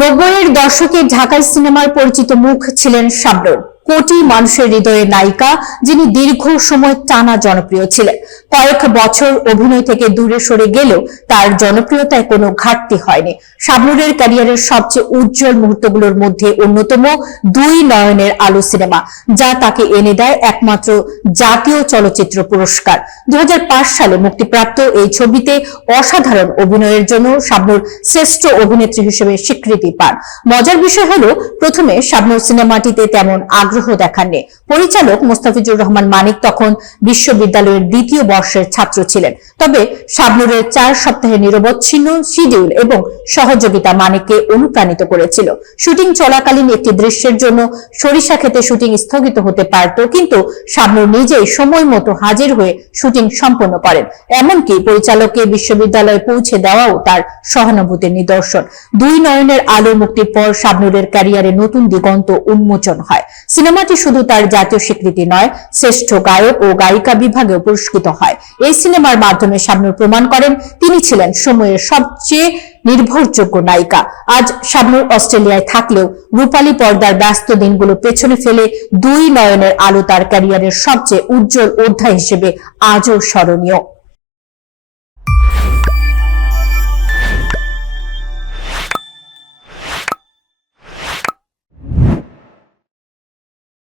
নব্বইয়ের দশকে ঢাকাই সিনেমার পরিচিত মুখ ছিলেন শাবনূর। কোটি মানুষের হৃদয়ে নায়িকা, যিনি দীর্ঘ সময় টানা জনপ্রিয় ছিলেন। কয়েক বছর অভিনয় থেকে দূরে সরে গেলেও তার জনপ্রিয়তায় কোনো ঘাটতি হয়নি। শাবনূরের ক্যারিয়ারের সবচেয়ে উজ্জ্বল মুহূর্তগুলোর মধ্যে অন্যতম দুই নয়নের আলো সিনেমা, যা তাকে এনে দেয় একমাত্র জাতীয় চলচ্চিত্র পুরস্কার। 2005 সালে মুক্তিপ্রাপ্ত এই ছবিতে অসাধারণ অভিনয়ের জন্য শাবনূর শ্রেষ্ঠ অভিনেত্রী হিসেবে স্বীকৃতি পান। মজার বিষয় হলো, প্রথমে শাবনূর সিনেমাটিতে তেমন আগ্রহ দেখাননি। পরিচালক মোস্তাফিজুর রহমান মানিক তখন বিশ্ববিদ্যালয়ের দ্বিতীয় বর্ষের ছাত্র ছিলেন। তবে শাবনূরের 4 সপ্তাহের নিরবচ্ছিন্ন শিডিউল এবং সহযোগিতা মানিককে অনুপ্রাণিত করেছিল। শুটিং চলাকালীন একটি দৃশ্যের জন্য সরিষা ক্ষেতে শুটিং স্থগিত হতে পারত, কিন্তু শাবনূর নিজেই সময় মতো হাজির হয়ে শুটিং সম্পন্ন করেন। এমনকি পরিচালককে বিশ্ববিদ্যালয়ে পৌঁছে দেওয়াও তার সহানুভূতির নিদর্শন। দুই নয়নের আলো মুক্তির পর শাবনূরের ক্যারিয়ারে নতুন দিগন্ত উন্মোচন হয়। সিনেমাটি শুধু তার জাতীয় স্বীকৃতি নয়, শ্রেষ্ঠ গায়ক ও গায়িকা বিভাগেও পুরস্কৃত হয়। এই সিনেমার মাধ্যমে শাবনূর প্রমাণ করেন তিনি ছিলেন সময়ের সবচেয়ে নির্ভরযোগ্য নায়িকা। আজ শাবনূর অস্ট্রেলিয়ায় থাকলেও রূপালী পর্দার ব্যস্ত দিনগুলো পেছনে ফেলে দুই নয়নের আলো তার ক্যারিয়ারের সবচেয়ে উজ্জ্বল অধ্যায় হিসেবে আজও স্মরণীয়।